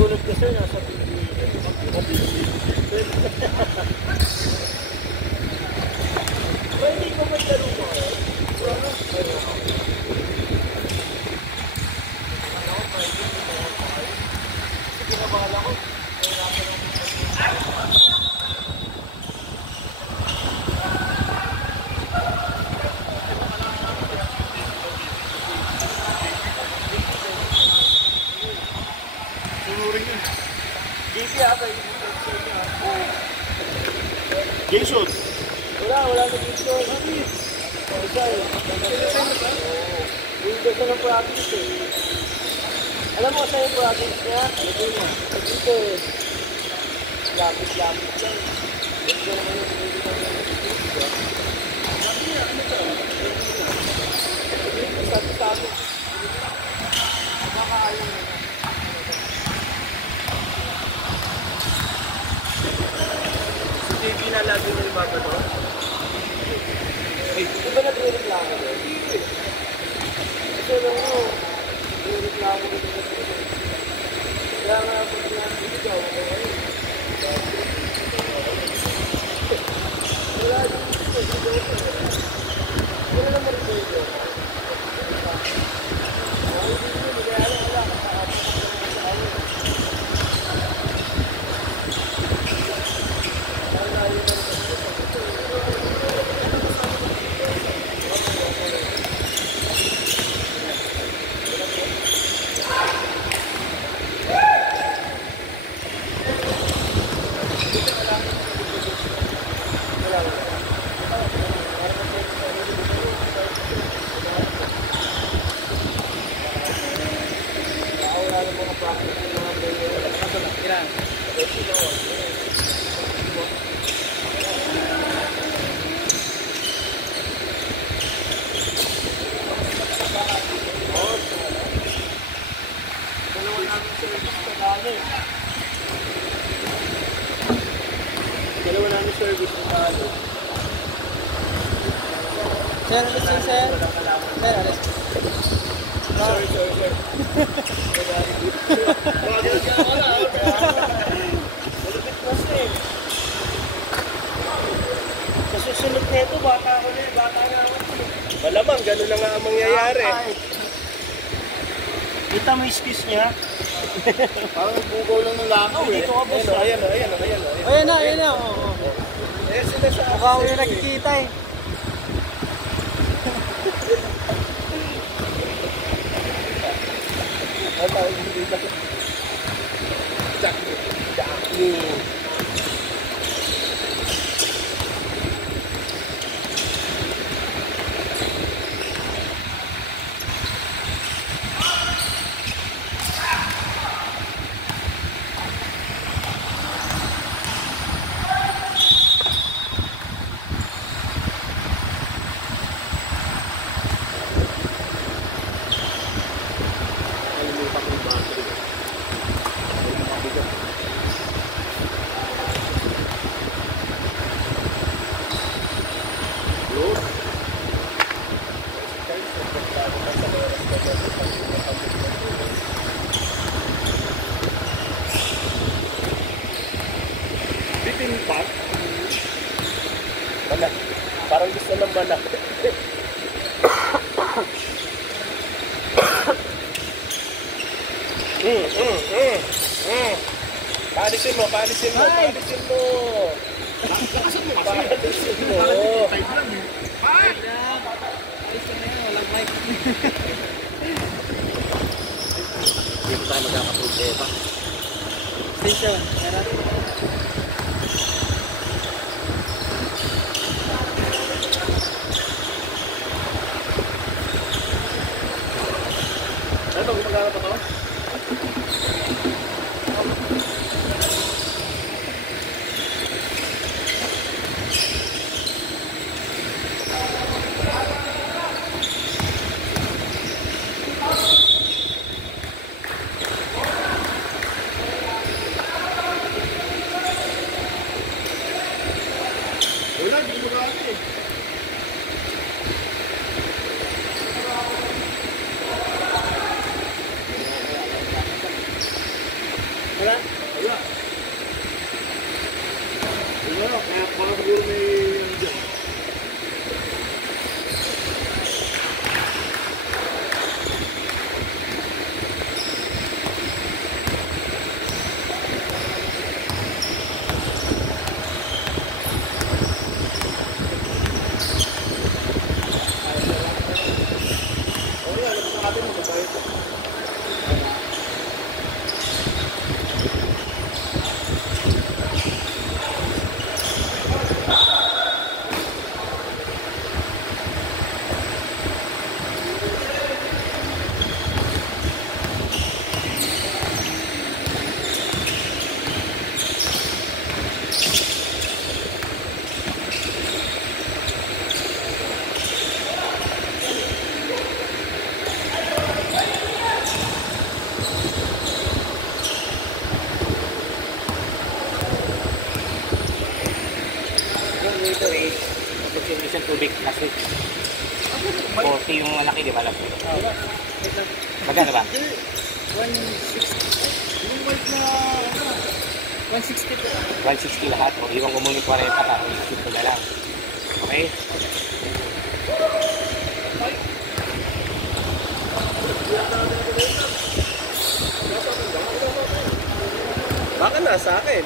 Nagulat ka sir, nasa TV. Pwede ko maglaro mo eh. Sige na bahala ko. Jason? Wala na dito. Isa eh. Windows na ng practice eh. Alam mo sa'yo yung practice niya? Ito mo. Dito eh. Lapit lang. Ito naman yung hindi naman yung dito. Ano to? Sabi sa amin. Nakaayon na. TV na lagi na yung baba to? Di ba nagre-reklamo doon? Kasi alam mo, nagre-reklamo doon. Kaya nga ako nagre-reklamo doon. Wala dito. Wala naman dito. Dalawa namin service na talo. Sir, alis yun, sir. Sir, alis. Sorry. Malapit kasi eh. Sa susunod nito, bata ako na eh. Bata nga ako. Malamang, gano'n na nga ang mangyayari. Kita mo yung skis niya? Parang bugaw lang ng langaw eh. Dito ka boss. Ayan na. Ayun na. Eh, sila sa Mukha ko yung nakikita eh. ang tawag dito. Jackie. Bitin pa? Banak. Parang gusto ng banak. Palisin mo. Palisin mo. Palisin mo kasi. Alis ka na yan, walang mic. Dito tayo magkakaproblema. Station, meron. Ano, gumagana pa to? Wala, hindi ko ba ate. Wala? Wala. Wala, kaya parang siguro may ano dyan. Ito eh, tapos yung isang tubig last week. 40 yung malaki, di ba last week? Magkano ba? 160. Yung white na, ano, 160 po. 160 lahat. O iwan ko muna yung 40 pa, isip ko na lang. Okay? Baka nasa akin.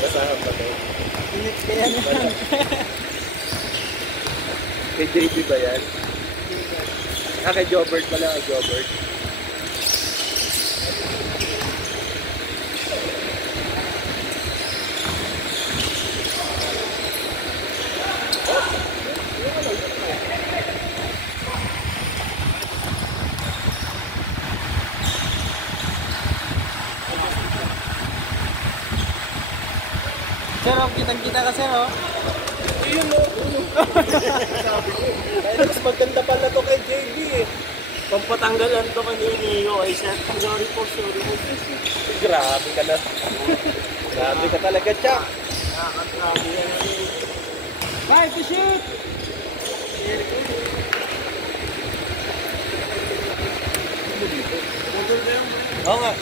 Basahan ba ito? Kaya na. Kay JB ba yan? Ah, kay Jobert pala, kay Jobert. Sir, oh, kitang-kita ka, sir, oh. Yun o. Sabi ko. Dahil mas maganda pala to kay JB eh. Pampatanggalan to kanino ay sir. Sorry po. Grabe ka na. Grabe ka talaga, Chuck. Nakakatrabe yan. Bye, to shoot! Oo nga.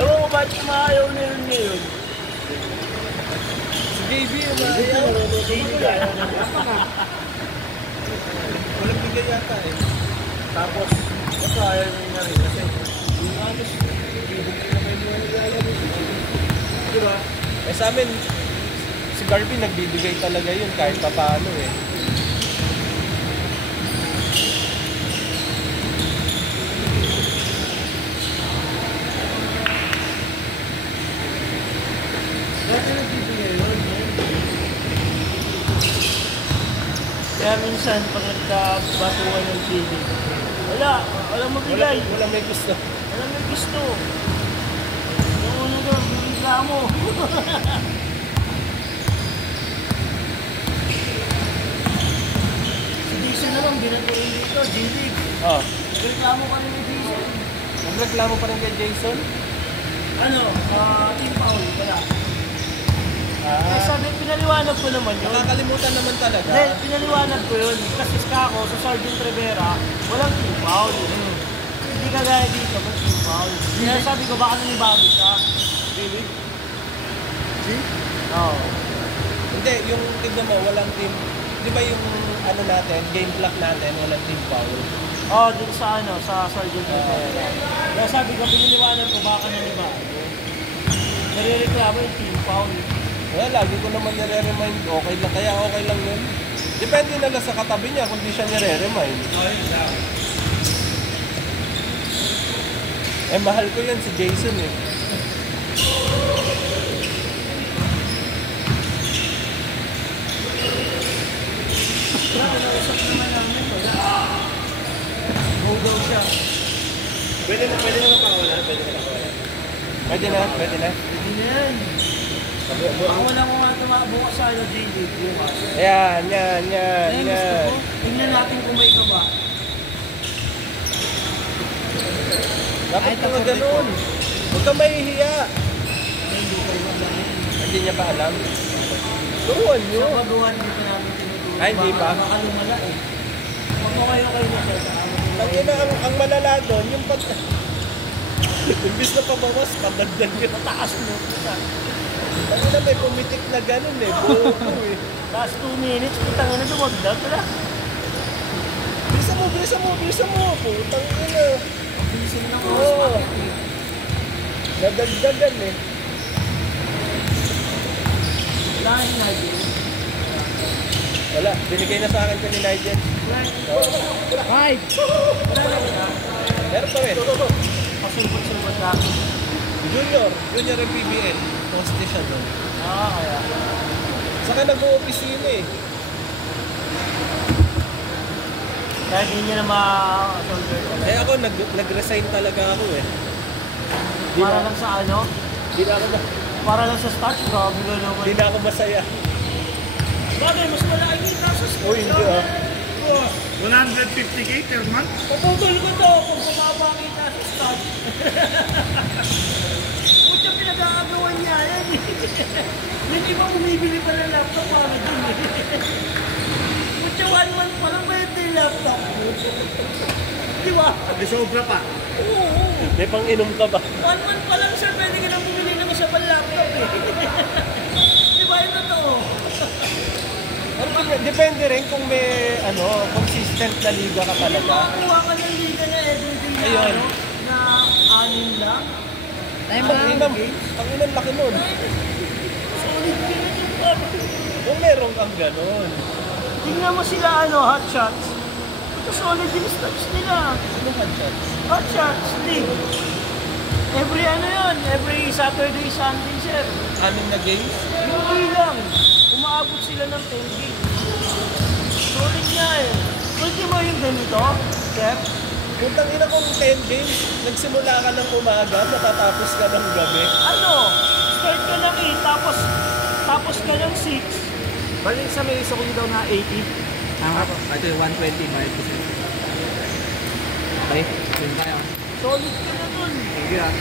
Ewan ko ba't maayaw na yun ngayon? Si JB, ayaw. Walang bigay yata eh. Tapos, ito ayaw na rin kasi yung anos, bibigyan na may mga nilalaro. Diba? Eh sa amin, si Garvey nagbibigay talaga yun kahit pa paano eh. Dati nagbibigay yun. Kaya minsan, pag nagkabatuan ng sili, walang mabigay. Wala may gusto. Walang may gusto. Yung una doon, reklamo. Si Jason na lang, ginagawa dito, G-League. Oh, Reklamo ka rin ni Jason. nagreklamo pa rin kay Jason. Ano, team foul pala. Ah, Sabi, pinaliwanag ko naman yun. nakakalimutan naman talaga. Dahil pinaliwanag ko yun. Kasi ako, sa Sergeant Rivera, walang team foul. Hindi kagaya dito, may team foul. Kaya sabi ko, baka nanibago siya. Really? Oo. Hindi, yung tignan mo, walang team. Di ba yung ano natin, game clock natin, walang team foul. Oo, dun sa sa Sergeant Rivera. Kaya sabi ko, pinaliwanag ko, baka nanibago. Nare-reklamo yung team foul. Wala, lagi ko naman nire-remind, okay lang, kaya okay lang yun. Depende na lang sa katabi niya kung di siya nire-remind. Eh, mahal ko yan si Jason eh. Nausap naman namin, wala. Go daw siya. Pwede na makawalan, pwede na makawalan. Pwede na. Hindi na yan. Ang wala ko nga bukas sa J-League bukas. Yan. Ayun, gusto ko. Tingnan natin kung may ka ba. Dapat ka nga ganun. Huwag ka mahihiya. Hindi ko alam. Hindi niya pa alam. Turuan nyo. Sa baguhan dito namin tinuturo Ay, hindi pa. Baka lumala eh. Huwag mo kayo na sir. Tangina, ang malala doon, yung pag... Imbis na pabawas, padagdag yun. Mataas mo. Tangina, may pumitik na ganun eh. Buo eh. Last 2 minutes, putang ina dumagdag na. Bisa mo. Putang ina. Bisin ng Oo. Nadagdagan eh. Lahat na din. Wala, binigay na sa akin ko ni Nigel. 5! Meron pa rin. Pasubot-subot na ako. Junior yung PBL. Poste siya doon. Kaya. Saka nag-o-opisina eh. Kaya hindi nyo na ma-soldier. Eh ako, nag-resign talaga ako eh. Para lang sa ano? Di na ako, Para lang sa starch, grabe na naman. di na ako masaya. Bagay, mas malaki kita sa starch. Uy, hindi ah. 150k per month? Puputol ko to kung bumaba kita sa starch. Kutya pinagkakagawan niya yan eh. Yung iba bumibili pa ng laptop para dun eh. Kutya 1 month pa lang pwede yung laptop. Di ba? Di sobra pa. Oo. May pang-inom ka ba? 1 month pa lang sir, pwede ka nang bumili ng isa pang laptop eh. Di ba yung totoo? Depende rin kung may consistent na liga ka talaga. Makakuha ka ng liga na everyday na Ayun. ano, na 6 lang. Time Pang-inom laki nun. Solid ka na yung pag. Kung meron kang ganon. Tingnan mo sila hot shots. Ito solid yung stats nila. Ano headshots? Hot shots, league. Every Saturday, Sunday, sir. Anim na games? Hindi lang. Umaabot sila ng 10 games. Solid nga eh. Pwede mo yung ganito, sir? Kung tangina kong 10 games, nagsimula ka ng umaga, matatapos ka ng gabi. Start ka ng 8, tapos ka ng 6. Balik sa may isa ko daw na 80. Ito yung 120 miles per second. Okay, yun tayo. Solid ka na dun. Thank you ah.